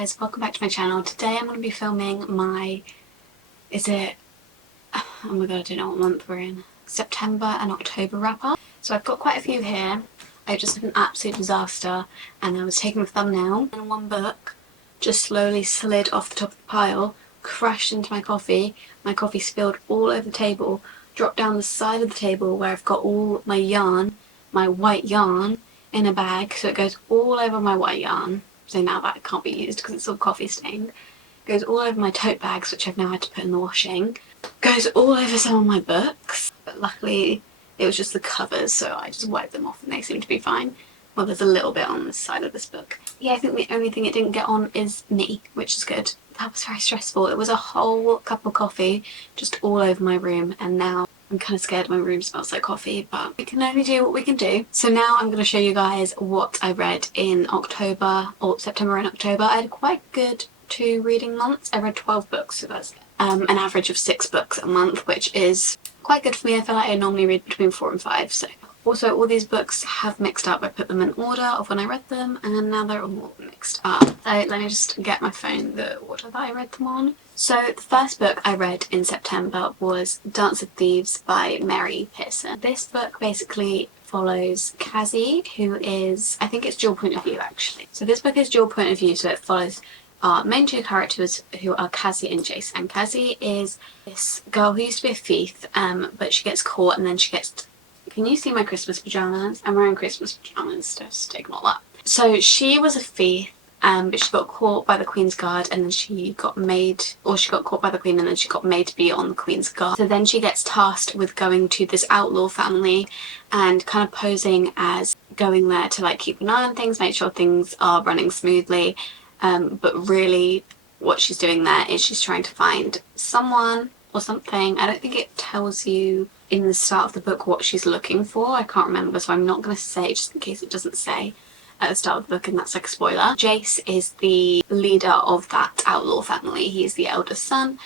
guys, welcome back to my channel. Today I'm going to be filming my, oh my god, I don't know what month we're in, September and October wrap up. So I've got quite a few here. I just had an absolute disaster and I was taking a thumbnail and one book just slowly slid off the top of the pile, crashed into my coffee spilled all over the table, dropped down the side of the table where I've got all my yarn, my white yarn, in a bag, so it goes all over my white yarn. So now that can't be used because it's all coffee stained. Goes all over my tote bags, which I've now had to put in the washing. Goes all over some of my books, but luckily it was just the covers, so I just wiped them off and they seem to be fine. Well, there's a little bit on this side of this book. Yeah, I think the only thing it didn't get on is me, which is good. That was very stressful. It was a whole cup of coffee just all over my room, and now I'm kind of scared my room smells like coffee, but we can only do what we can do. So now I'm going to show you guys what I read in October, or September and October. I had quite good 2 reading months. I read 12 books, so that's an average of 6 books a month, which is quite good for me. I feel like I normally read between 4 and 5, so. Also, all these books have mixed up. I put them in order of when I read them, and now they're all mixed up. So let me just get my phone the order that I read them on. So the first book I read in September was Dance of Thieves by Mary Pearson. This book basically follows Cassie, who is, I think it's dual point of view actually. So this book is dual point of view, so it follows our main 2 characters who are Cassie and Jace. And Cassie is this girl who used to be a thief, but she gets caught and then she gets... Can you see my Christmas pyjamas? I'm wearing Christmas pyjamas, just ignore that. So she was a thief, but she got caught by the Queen's Guard, and then she got caught by the Queen and then she got made to be on the Queen's Guard. So then she gets tasked with going to this outlaw family and kind of posing as going there to like keep an eye on things, make sure things are running smoothly, but really what she's doing there is she's trying to find someone or something. I don't think it tells you in the start of the book what she's looking for. I can't remember, so I'm not going to say, just in case it doesn't say at the start of the book and that's like a spoiler. Jace is the leader of that outlaw family. He's the eldest son,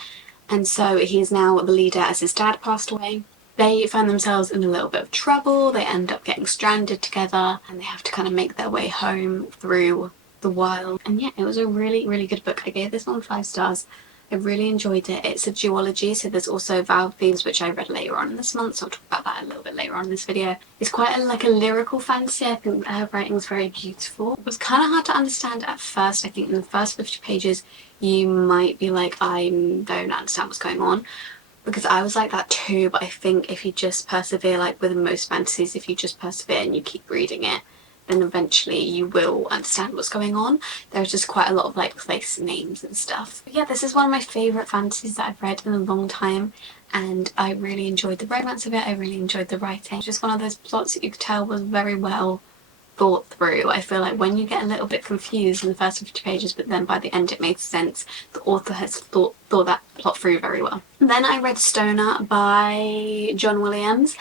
and so he's now the leader as his dad passed away. They find themselves in a little bit of trouble. They end up getting stranded together and they have to kind of make their way home through the wild. And yeah, it was a really, really good book. I gave this one 5 stars. I really enjoyed it. It's a duology, so there's also Vow of Thieves, which I read later on this month, so I'll talk about that a little bit later on in this video. It's quite like a lyrical fantasy. I think her writing is very beautiful. It was kind of hard to understand at first. I think in the first 50 pages you might be like, I don't understand what's going on, because I was like that too, but I think if you just persevere, like with most fantasies, if you just persevere and you keep reading it, then eventually you will understand what's going on. There's just quite a lot of like place names and stuff. But yeah, this is one of my favourite fantasies that I've read in a long time, and I really enjoyed the romance of it. I really enjoyed the writing. Just one of those plots that you could tell was very well thought through. I feel like when you get a little bit confused in the first 50 pages, but then by the end it made sense, the author has thought that plot through very well. Then I read Stoner by John Williams.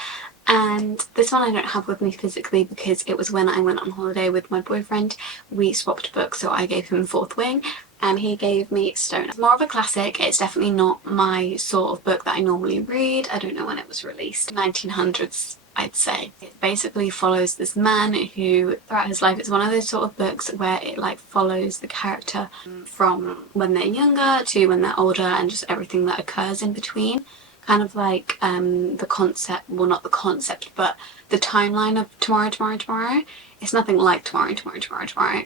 And this one I don't have with me physically because it was when I went on holiday with my boyfriend. We swapped books, so I gave him Fourth Wing and he gave me Stoner. It's more of a classic. It's definitely not my sort of book that I normally read. I don't know when it was released. 1900s, I'd say. It basically follows this man who, throughout his life, it's one of those sort of books where it like follows the character from when they're younger to when they're older and just everything that occurs in between. Kind of like the concept, well not the concept, but the timeline of Tomorrow, Tomorrow, Tomorrow. It's nothing like Tomorrow, Tomorrow, Tomorrow, Tomorrow.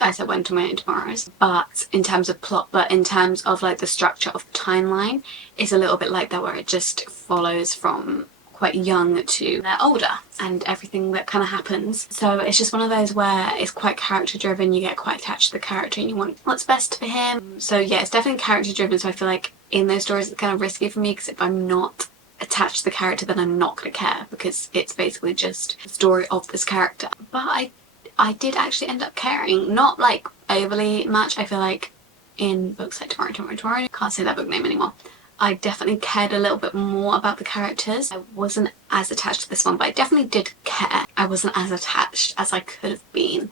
I said when tomorrows. But in terms of plot, but in terms of like the structure of the timeline, it's a little bit like that, where it just follows from quite young to they're older and everything that kind of happens. So it's just one of those where it's quite character driven. You get quite attached to the character and you want what's best for him. So yeah, it's definitely character driven, so I feel like in those stories it's kind of risky for me, because if I'm not attached to the character then I'm not going to care, because it's basically just the story of this character. But I did actually end up caring, not like overly much. I feel like in books like Tomorrow, Tomorrow, Tomorrow, I can't say that book name anymore, I definitely cared a little bit more about the characters. I wasn't as attached to this one, but I definitely did care. I wasn't as attached as I could have been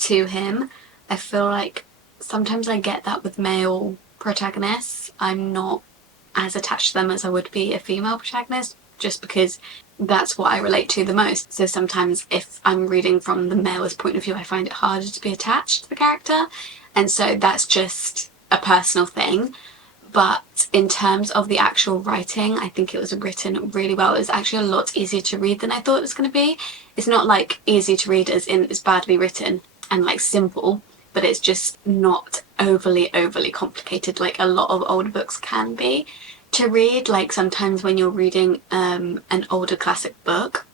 to him. I feel like sometimes I get that with male protagonists. I'm not as attached to them as I would be a female protagonist, just because that's what I relate to the most. So sometimes if I'm reading from the male's point of view, I find it harder to be attached to the character, and so that's just a personal thing. But in terms of the actual writing, I think it was written really well. It was actually a lot easier to read than I thought it was going to be. It's not like easy to read as in it's badly written and like simple, but it's just not overly complicated like a lot of older books can be to read. Like sometimes when you're reading an older classic book,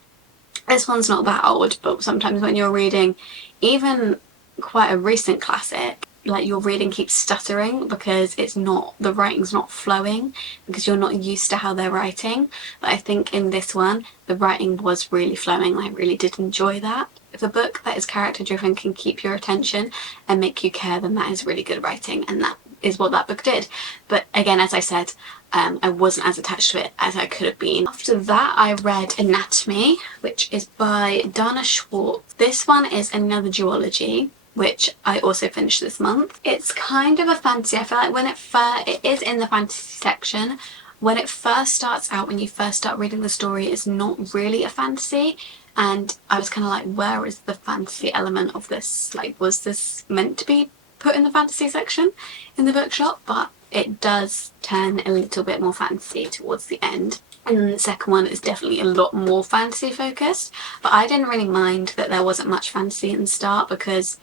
this one's not that old, but sometimes when you're reading even quite a recent classic, like your reading keeps stuttering because the writing's not flowing, because you're not used to how they're writing. But I think in this one the writing was really flowing. I really did enjoy that. If a book that is character driven can keep your attention and make you care, then that is really good writing, and that is what that book did. But again, as I said, I wasn't as attached to it as I could have been. After that, I read Anatomy, which is by Dana Schwartz. This one is another duology, which I also finished this month. It's kind of a fantasy. I feel like when it is in the fantasy section. When it first starts out, when you first start reading the story, it's not really a fantasy. And I was kind of like, where is the fantasy element of this? Like, was this meant to be put in the fantasy section in the bookshop? But it does turn a little bit more fantasy towards the end. And then the second one is definitely a lot more fantasy focused. But I didn't really mind that there wasn't much fantasy in the start, because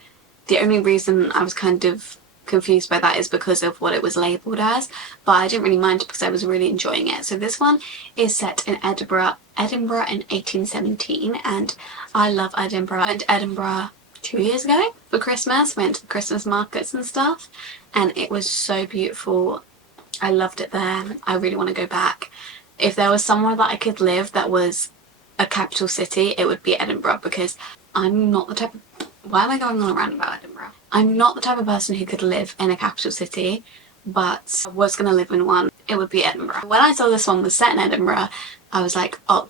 the only reason I was kind of confused by that is because of what it was labelled as, but I didn't really mind it because I was really enjoying it. So this one is set in Edinburgh in 1817, and I love Edinburgh. I went to Edinburgh 2 years ago for Christmas, went to the Christmas markets and stuff, and it was so beautiful. I loved it there. I really want to go back. If there was somewhere that I could live that was a capital city, it would be Edinburgh, because I'm not the type of... Why am I going on around about Edinburgh? I'm not the type of person who could live in a capital city, but I was going to live in one. It would be Edinburgh. When I saw this one was set in Edinburgh, I was like, oh,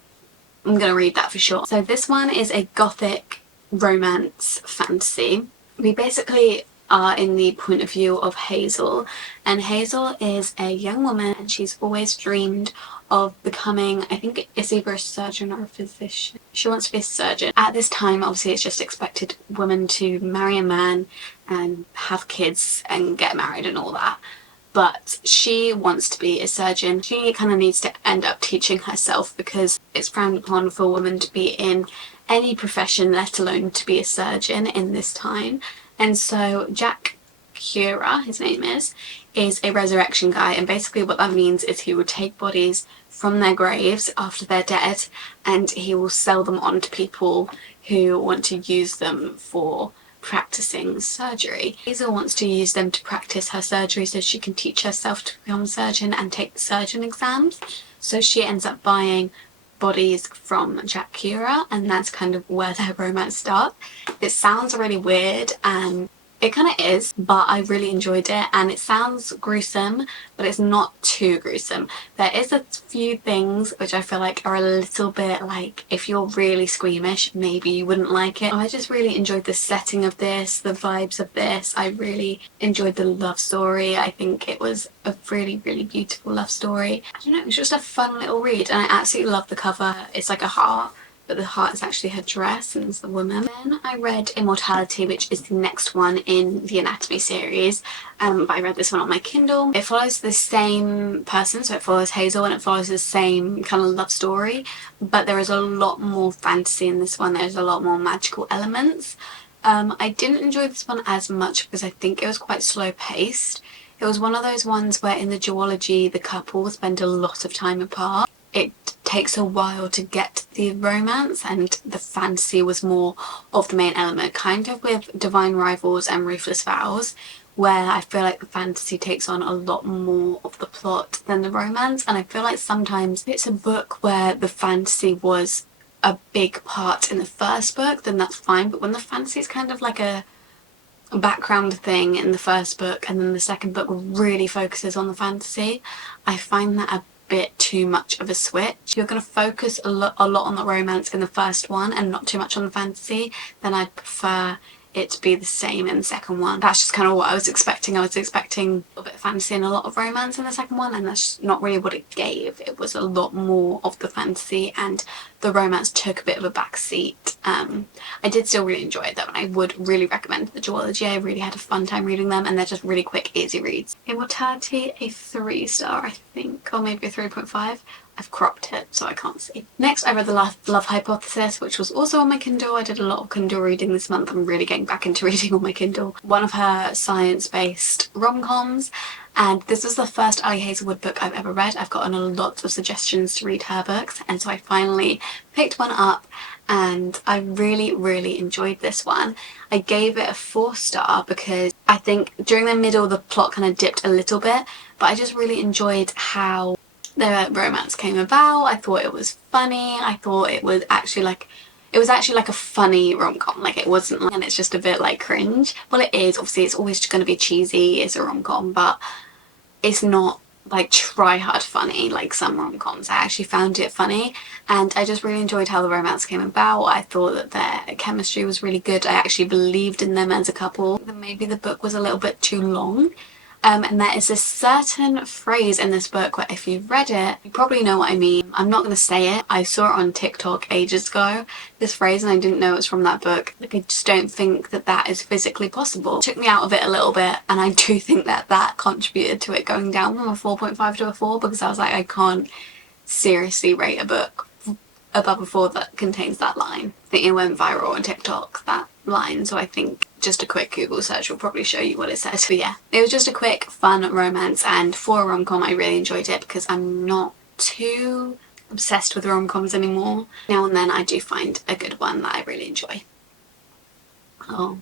I'm going to read that for sure. So this one is a gothic romance fantasy. We basically are in the point of view of Hazel, and Hazel is a young woman, and she's always dreamed of becoming, I think it's either a surgeon or a physician. She wants to be a surgeon. At this time, obviously, it's just expected women to marry a man and have kids and get married and all that. But she wants to be a surgeon. She kind of needs to end up teaching herself, because it's frowned upon for a woman to be in any profession, let alone to be a surgeon in this time. And so Jack Cura, his name is a resurrection guy, and basically what that means is he will take bodies from their graves after they're dead, and he will sell them on to people who want to use them for practicing surgery. Hazel wants to use them to practice her surgery so she can teach herself to become a surgeon and take the surgeon exams. So she ends up buying bodies from Jack Cura, and that's kind of where their romance starts. It sounds really weird, and it kind of is, but I really enjoyed it, and it sounds gruesome, but it's not too gruesome. There is a few things which I feel like are a little bit like, if you're really squeamish, maybe you wouldn't like it. I just really enjoyed the setting of this, the vibes of this. I really enjoyed the love story. I think it was a really beautiful love story. I don't know, it was just a fun little read, and I absolutely love the cover. It's like a heart, but the heart is actually her dress and it's the woman. Then I read Immortality, which is the next one in the Anatomy series, but I read this one on my Kindle. It follows the same person, so it follows Hazel, and it follows the same kind of love story, but there is a lot more fantasy in this one. There's a lot more magical elements. I didn't enjoy this one as much because I think it was quite slow paced. It was one of those ones where in the duology the couple spend a lot of time apart. It takes a while to get to the romance, and the fantasy was more of the main element, kind of with Divine Rivals and Ruthless Vows, where I feel like the fantasy takes on a lot more of the plot than the romance. And I feel like sometimes it's a book where the fantasy was a big part in the first book, then that's fine, but when the fantasy is kind of like a background thing in the first book and then the second book really focuses on the fantasy, I find that a bit too much of a switch. You're going to focus a lot on the romance in the first one and not too much on the fantasy, then I'd prefer it to be the same in the second one. That's just kind of what I was expecting. I was expecting a bit of fantasy and a lot of romance in the second one, and that's just not really what it gave. It was a lot more of the fantasy, and the romance took a bit of a back seat. I did still really enjoy it though, and I would really recommend the duology. I really had a fun time reading them, and they're just really quick, easy reads. Immortality, a 3-star, I think, or maybe a 3.5. I've cropped it so I can't see. Next, I read The Love Hypothesis, which was also on my Kindle. I did a lot of Kindle reading this month. I'm really getting back into reading on my Kindle. One of her science-based rom-coms, and this was the first Ali Hazelwood book I've ever read. I've gotten a lot of suggestions to read her books, and so I finally picked one up, and I really, really enjoyed this one. I gave it a 4-star because I think during the middle the plot kind of dipped a little bit, but I just really enjoyed how the romance came about. I thought it was funny. I thought it was actually like a funny rom-com. Like, it wasn't like, and it's just a bit like cringe. Well, it is, obviously it's always going to be cheesy, it's a rom-com, but it's not like try hard funny like some rom-coms. I actually found it funny, and I just really enjoyed how the romance came about. I thought that their chemistry was really good. I actually believed in them as a couple. Maybe the book was a little bit too long. And there is a certain phrase in this book where if you've read it, you probably know what I mean. I'm not going to say it. I saw it on TikTok ages ago, this phrase, and I didn't know it was from that book. Like, I just don't think that that is physically possible. It took me out of it a little bit, and I do think that that contributed to it going down from a 4.5 to a 4, because I was like, I can't seriously rate a book above a 4 that contains that line. I think it went viral on TikTok, that line, so I think just a quick Google search will probably show you what it says. But yeah, it was just a quick fun romance, and for a rom-com I really enjoyed it because I'm not too obsessed with rom-coms anymore. Now and then I do find a good one that I really enjoy. Oh,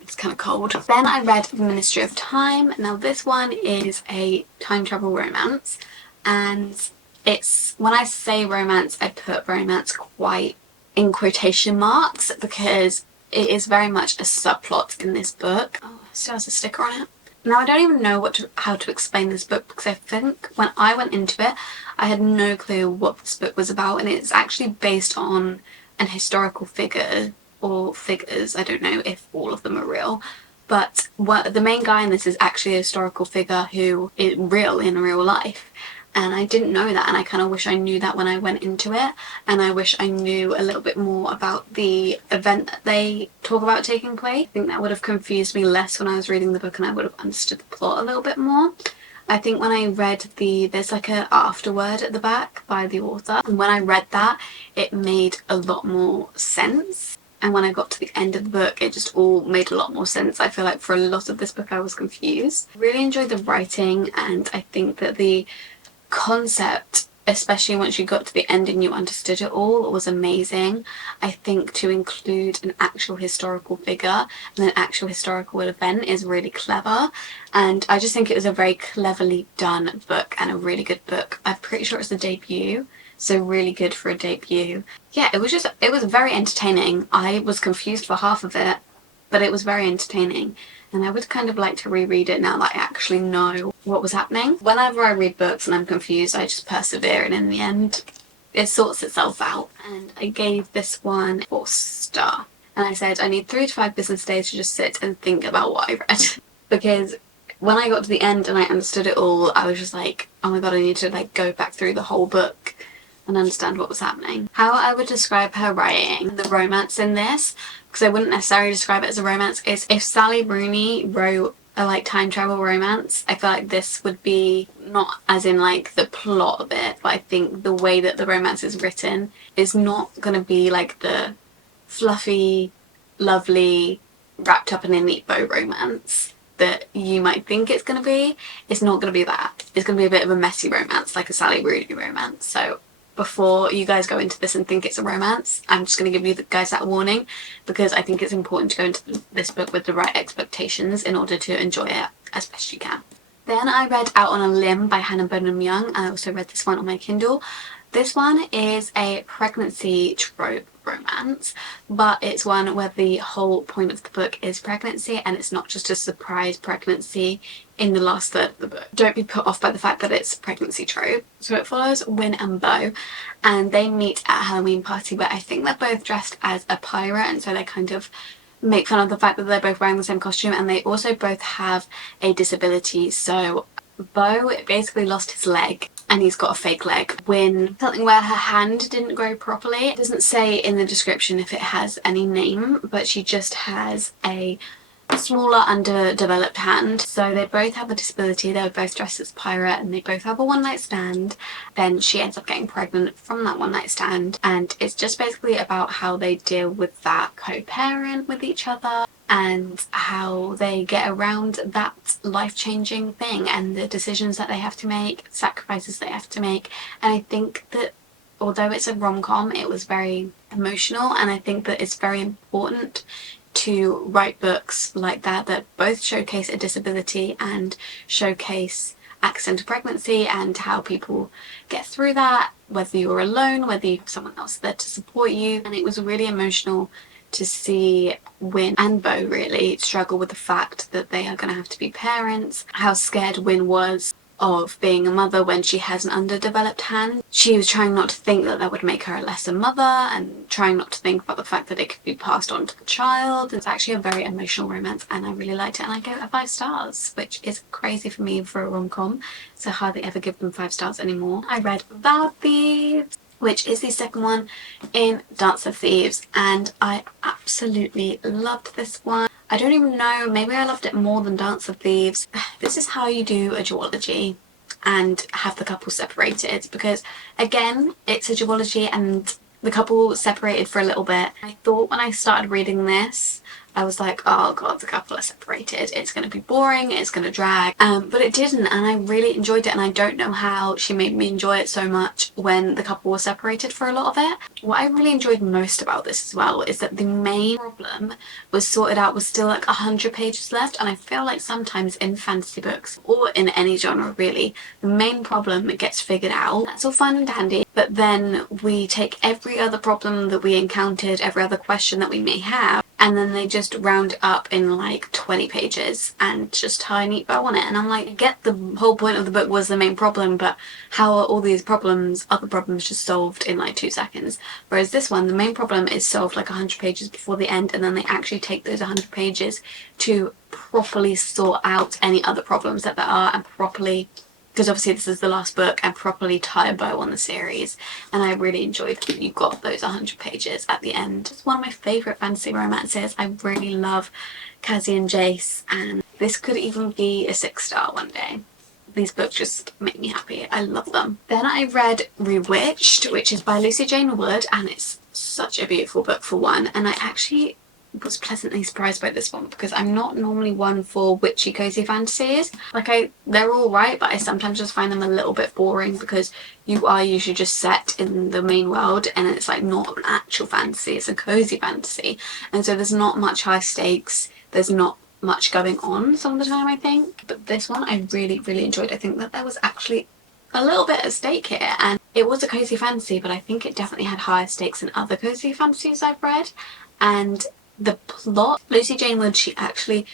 it's kind of cold. Then I read The Ministry of Time. Now this one is a time travel romance, and it's, when I say romance, I put romance quite in quotation marks because it is very much a subplot in this book. Oh, it still has a sticker on it. Now, I don't even know how to explain this book, because I think when I went into it, I had no clue what this book was about, and it's actually based on an historical figure, or figures, I don't know if all of them are real, but the main guy in this is actually a historical figure who is real in real life. And I didn't know that, and I kind of wish I knew that when I went into it, and I wish I knew a little bit more about the event that they talk about taking place. I think that would have confused me less when I was reading the book, and I would have understood the plot a little bit more. I think when I read there's like an afterword at the back by the author, and when I read that, it made a lot more sense. And when I got to the end of the book, it just all made a lot more sense. I feel like for a lot of this book I was confused. I really enjoyed the writing, and I think that the concept, especially once you got to the end and you understood it all, was amazing. I think to include an actual historical figure and an actual historical event is really clever, and I just think it was a very cleverly done book and a really good book. I'm pretty sure it's a debut, so really good for a debut. Yeah, it was very entertaining. I was confused for half of it, but it was very entertaining, and I would kind of like to reread it now that I actually know what was happening. Whenever I read books and I'm confused, I just persevere, and in the end it sorts itself out. And I gave this one a 4-star, and I said I need 3 to 5 business days to just sit and think about what I read because when I got to the end and I understood it all, I was just like, oh my god, I need to like go back through the whole book and understand what was happening. How I would describe her writing, the romance in this, because I wouldn't necessarily describe it as a romance, is if Sally Rooney wrote a like time travel romance, I feel like this would be, not as in like the plot of it, but I think the way that the romance is written is not going to be like the fluffy, lovely, wrapped up in a neat bow romance that you might think it's going to be. It's not going to be that. It's going to be a bit of a messy romance, like a Sally Rooney romance. So before you guys go into this and think it's a romance, I'm just going to give you guys that warning, because I think it's important to go into this book with the right expectations in order to enjoy it as best you can. Then I read Out on a Limb by Hannah Bonham Young. I also read this one on my Kindle. This one is a pregnancy trope romance, but it's one where the whole point of the book is pregnancy, and it's not just a surprise pregnancy in the last third of the book. Don't be put off by the fact that it's a pregnancy trope. So it follows Win and Bo, and they meet at a Halloween party where I think they're both dressed as a pirate, and so they kind of make fun of the fact that they're both wearing the same costume, and they also both have a disability. So Beau basically lost his leg and he's got a fake leg. Win something where her hand didn't grow properly. It doesn't say in the description if it has any name, but she just has a smaller, underdeveloped hand. So they both have a disability. They were both dressed as a pirate and they both have a one night stand. Then she ends up getting pregnant from that one night stand, and it's just basically about how they deal with that, co-parent with each other, and how they get around that life-changing thing and the decisions that they have to make, sacrifices they have to make. And I think that although it's a rom-com, it was very emotional, and I think that it's very important to write books like that that both showcase a disability and showcase accidental pregnancy and how people get through that, whether you're alone, whether you have someone else there to support you. And it was really emotional to see Win and Beau really struggle with the fact that they are going to have to be parents, how scared Win was of being a mother when she has an underdeveloped hand. She was trying not to think that that would make her a lesser mother, and trying not to think about the fact that it could be passed on to the child. It's actually a very emotional romance and I really liked it, and I gave it 5 stars, which is crazy for me for a rom-com, so I hardly ever give them 5 stars anymore. I read Thieves, which is the second one in Dance of Thieves, and I absolutely loved this one. I don't even know, maybe I loved it more than Dance of Thieves. This is how you do a duology and have the couple separated, because again, it's a duology and the couple separated for a little bit. I thought when I started reading this, I was like, oh god, the couple are separated, it's going to be boring, it's going to drag, but it didn't, and I really enjoyed it, and I don't know how she made me enjoy it so much when the couple was separated for a lot of it. What I really enjoyed most about this as well is that the main problem was sorted out, was still like 100 pages left, and I feel like sometimes in fantasy books, or in any genre really, the main problem gets figured out. That's all fine and dandy, but then we take every other problem that we encountered, every other question that we may have, and then they just round up in like 20 pages and just tie a neat bow on it. And I'm like, I get the whole point of the book was the main problem, but how are all these problems, other problems, just solved in like 2 seconds? Whereas this one, the main problem is solved like 100 pages before the end, and then they actually take those 100 pages to properly sort out any other problems that there are, and properly, because obviously this is the last book, and properly tie a bow on the series. And I really enjoyed that you got those 100 pages at the end. It's one of my favourite fantasy romances. I really love Cassie and Jace, and this could even be a 6-star one day. These books just make me happy. I love them. Then I read Rewitched, which is by Lucy Jane Wood, and it's such a beautiful book for one, and I actually was pleasantly surprised by this one because I'm not normally one for witchy cozy fantasies. Like they're all right, but I sometimes just find them a little bit boring because you are usually just set in the main world and it's like not an actual fantasy, it's a cozy fantasy, and so there's not much high stakes, there's not much going on some of the time, I think. But this one I really enjoyed. I think that there was actually a little bit at stake here, and it was a cozy fantasy, but I think it definitely had higher stakes than other cozy fantasies I've read. And the plot, Lucy Jane Wood, she actually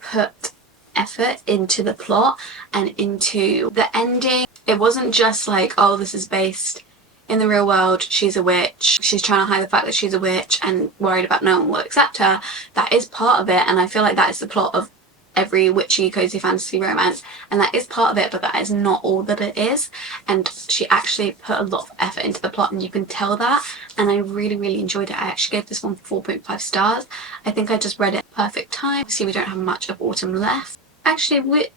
put effort into the plot and into the ending. It wasn't just like, oh, this is based in the real world, she's a witch, she's trying to hide the fact that she's a witch and worried about no one will accept her. That is part of it, and I feel like that is the plot of every witchy cozy fantasy romance, and that is part of it, but that is not all that it is. And she actually put a lot of effort into the plot, and you can tell that, and I really enjoyed it. I actually gave this one 4.5 stars. I think I just read it at perfect time. See, we don't have much of autumn left. Actually,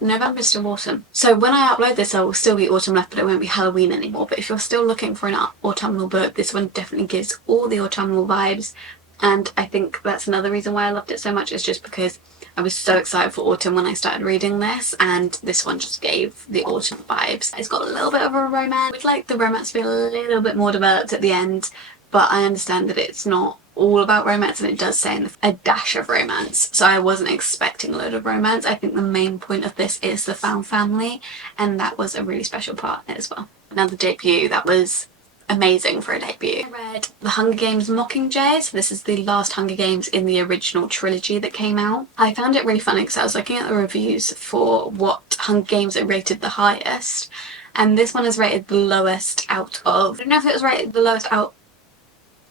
November's still autumn. So when I upload this, there will still be autumn left, but it won't be Halloween anymore. But if you're still looking for an autumnal book, this one definitely gives all the autumnal vibes. And I think that's another reason why I loved it so much, is just because I was so excited for autumn when I started reading this, and this one just gave the autumn vibes. It's got a little bit of a romance. I would like the romance to be a little bit more developed at the end, but I understand that it's not all about romance, and it does say a dash of romance, so I wasn't expecting a load of romance. I think the main point of this is the found family, and that was a really special part as well. Another debut that was amazing for a debut. I read The Hunger Games Mockingjay, so this is the last Hunger Games in the original trilogy that came out. I found it really funny because I was looking at the reviews for what Hunger Games are rated the highest, and this one is rated the lowest out of, I don't know if it was rated the lowest out,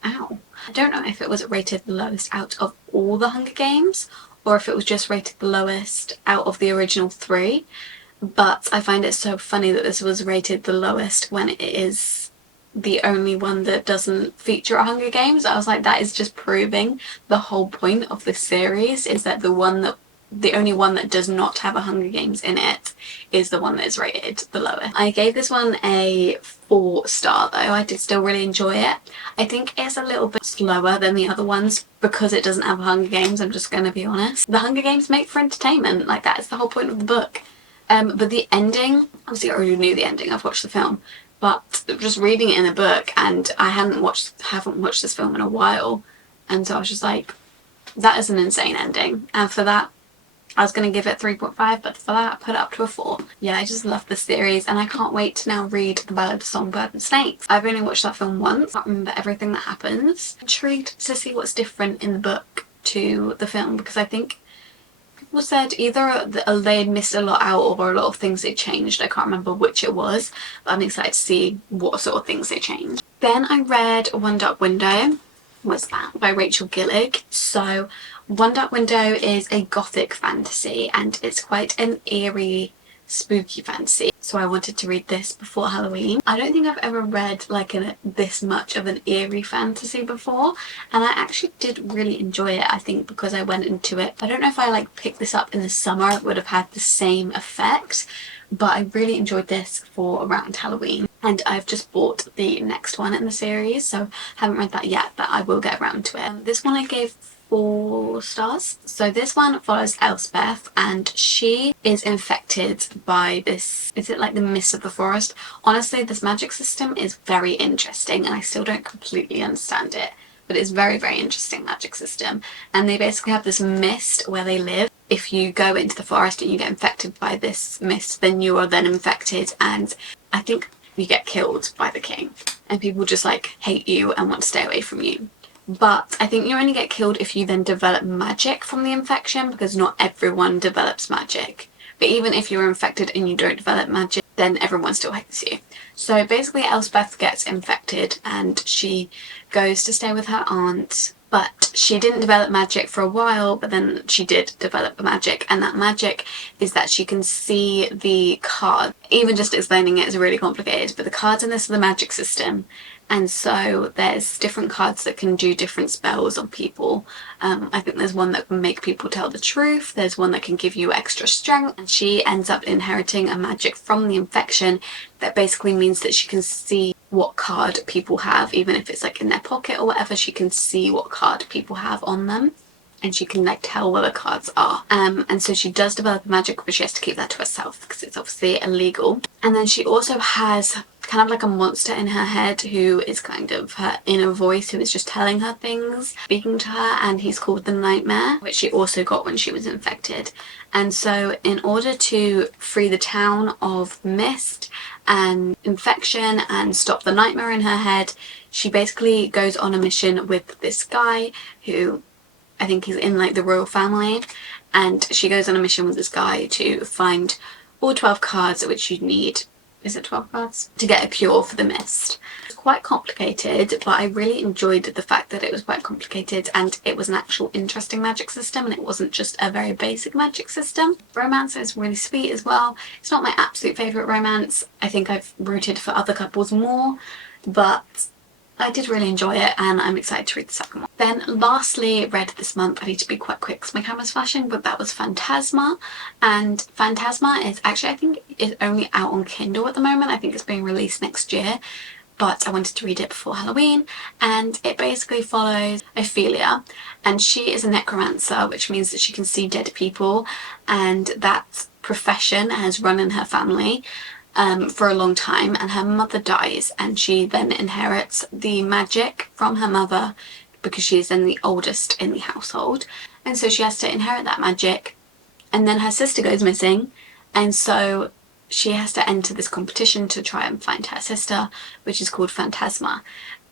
ow, I don't know if it was rated the lowest out of all the Hunger Games or if it was just rated the lowest out of the original 3, but I find it so funny that this was rated the lowest when it is the only one that doesn't feature a Hunger Games. I was like, that is just proving the whole point of this series, is that the only one that does not have a Hunger Games in it is the one that is rated the lowest. I gave this one a 4-star though. I did still really enjoy it. I think it's a little bit slower than the other ones because it doesn't have a Hunger Games, I'm just gonna be honest. The Hunger Games make for entertainment, like that is the whole point of the book. But the ending, obviously I already knew the ending, I've watched the film, but just reading it in a book, and I haven't watched this film in a while, and so I was just like, that is an insane ending, and for that I was going to give it 3.5, but for that I put it up to a 4. Yeah, I just love this series and I can't wait to now read The Ballad of Songbird and Snakes. I've only watched that film once, I can't remember everything that happens. I'm intrigued to see what's different in the book to the film, because I think people said either they had missed a lot out or a lot of things they changed. I can't remember which it was, but I'm excited to see what sort of things they changed. Then I read One Dark Window. What's that? By Rachel Gillig. So One Dark Window is a gothic fantasy and it's quite an eerie, spooky fantasy. So I wanted to read this before Halloween. I don't think I've ever read like this much of an eerie fantasy before, and I actually did really enjoy it, I think, because I went into it. I don't know if I like picked this up in the summer it would have had the same effect, but I really enjoyed this for around Halloween. And I've just bought the next one in the series, so haven't read that yet, but I will get around to it. This one I gave 4 stars. So this one follows Elspeth, and she is infected by this, is it like the mist of the forest? Honestly, this magic system is very interesting and I still don't completely understand it, but it's very, very interesting magic system. And they basically have this mist where they live. If you go into the forest and you get infected by this mist, then you are then infected, and I think you get killed by the king, and people just like hate you and want to stay away from you. But I think you only get killed if you then develop magic from the infection, because not everyone develops magic. But even if you're infected and you don't develop magic, then everyone still hates you. So basically Elspeth gets infected and she goes to stay with her aunt, but she didn't develop magic for a while, but then she did develop magic, and that magic is that she can see the cards. Even just explaining it is really complicated, but the cards in this are the magic system, and so there's different cards that can do different spells on people. I think there's one that can make people tell the truth, there's one that can give you extra strength, and she ends up inheriting a magic from the infection that basically means that she can see what card people have, even if it's like in their pocket or whatever. She can see what card people have on them, and she can like tell where the cards are. And so she does develop magic, but she has to keep that to herself because it's obviously illegal. And then she also has kind of like a monster in her head who is kind of her inner voice, who is just telling her things, speaking to her, and he's called the Nightmare, which she also got when she was infected. And so in order to free the town of mist and infection and stop the nightmare in her head, she basically goes on a mission with this guy who I think he's in like the royal family, and she goes on a mission with this guy to find all 12 cards which you need. Is it 12 cards? To get a cure for the mist. It's quite complicated, but I really enjoyed the fact that it was quite complicated and it was an actual interesting magic system and it wasn't just a very basic magic system. Romance is really sweet as well. It's not my absolute favourite romance. I think I've rooted for other couples more, but I did really enjoy it and I'm excited to read the second one. Then lastly, read this month, I need to be quite quick because my camera's flashing, but that was Phantasma. And Phantasma is actually, I think it's only out on Kindle at the moment. I think it's being released next year, but I wanted to read it before Halloween. And it basically follows Ophelia, and she is a necromancer, which means that she can see dead people, and that profession has run in her family for a long time, and her mother dies and she then inherits the magic from her mother because she is then the oldest in the household, and so she has to inherit that magic. And then her sister goes missing, and so she has to enter this competition to try and find her sister, which is called Phantasma.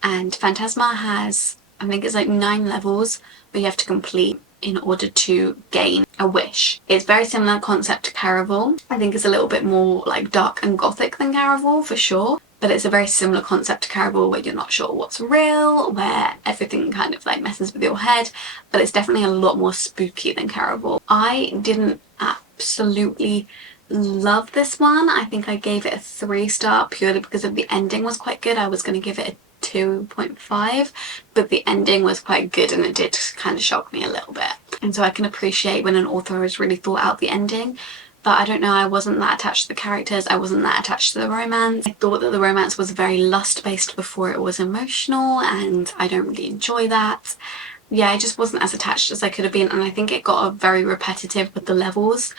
And Phantasma has, I think it's like 9 levels where you have to complete in order to gain a wish. It's very similar concept to Caraval. I think it's a little bit more like dark and gothic than Caraval for sure, but it's a very similar concept to Caraval, where you're not sure what's real, where everything kind of like messes with your head, but it's definitely a lot more spooky than Caraval. I didn't absolutely love this one. I think I gave it a 3-star purely because of the ending was quite good. I was going to give it a 2.5, but the ending was quite good and it did kind of shock me a little bit. And so I can appreciate when an author has really thought out the ending. But I don't know, I wasn't that attached to the characters, I wasn't that attached to the romance. I thought that the romance was very lust-based before it was emotional, and I don't really enjoy that. Yeah, I just wasn't as attached as I could have been, and I think it got very repetitive with the levels.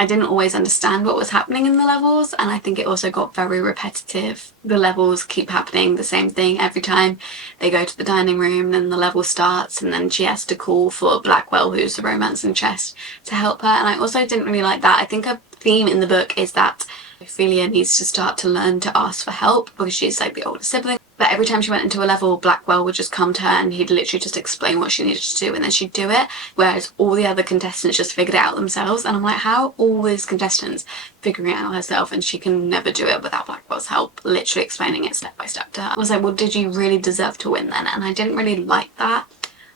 I didn't always understand what was happening in the levels, and I think it also got very repetitive. The levels keep happening, the same thing every time they go to the dining room, then the level starts, and then she has to call for Blackwell, who's the romance interest, to help her, and I also didn't really like that. I think a theme in the book is that Ophelia needs to start to learn to ask for help because she's like the older sibling. But every time she went into a level, Blackwell would just come to her and he'd literally just explain what she needed to do and then she'd do it, whereas all the other contestants just figured it out themselves. And I'm like, how are all these contestants figuring it out herself and she can never do it without Blackwell's help, literally explaining it step by step to her? I was like, well, did you really deserve to win then? And I didn't really like that.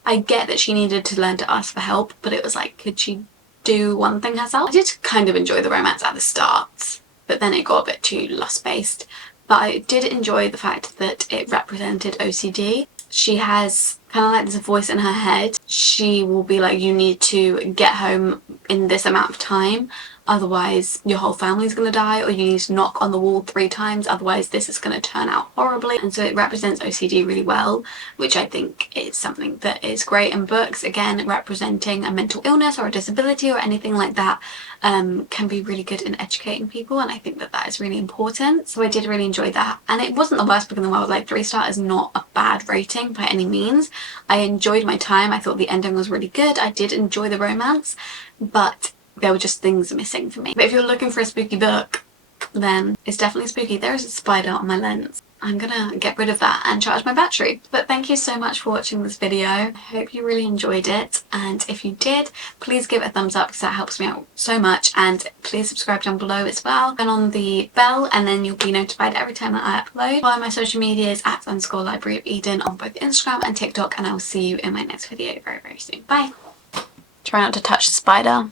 I get that she needed to learn to ask for help, but it was like, could she do one thing herself? I did kind of enjoy the romance at the start, but then it got a bit too lust-based. But I did enjoy the fact that it represented OCD. She has kind of like this voice in her head. She will be like, you need to get home in this amount of time, otherwise your whole family's gonna die, or you need to knock on the wall 3 times, otherwise this is gonna turn out horribly. And so it represents OCD really well, which I think is something that is great in books. Again, representing a mental illness or a disability or anything like that can be really good in educating people, and I think that that is really important. So I did really enjoy that, and it wasn't the worst book in the world. Like 3-star is not a bad rating by any means. I enjoyed my time. I thought the ending was really good. I did enjoy the romance, but there were just things missing for me. But if you're looking for a spooky book, then it's definitely spooky. There is a spider on my lens. I'm gonna get rid of that and charge my battery. But thank you so much for watching this video. I hope you really enjoyed it, and if you did, please give it a thumbs up because that helps me out so much, and please subscribe down below as well. Turn on the bell and then you'll be notified every time that I upload. Follow my social medias at _libraryofeden on both Instagram and TikTok, and I will see you in my next video very, very soon. Bye! Try not to touch the spider.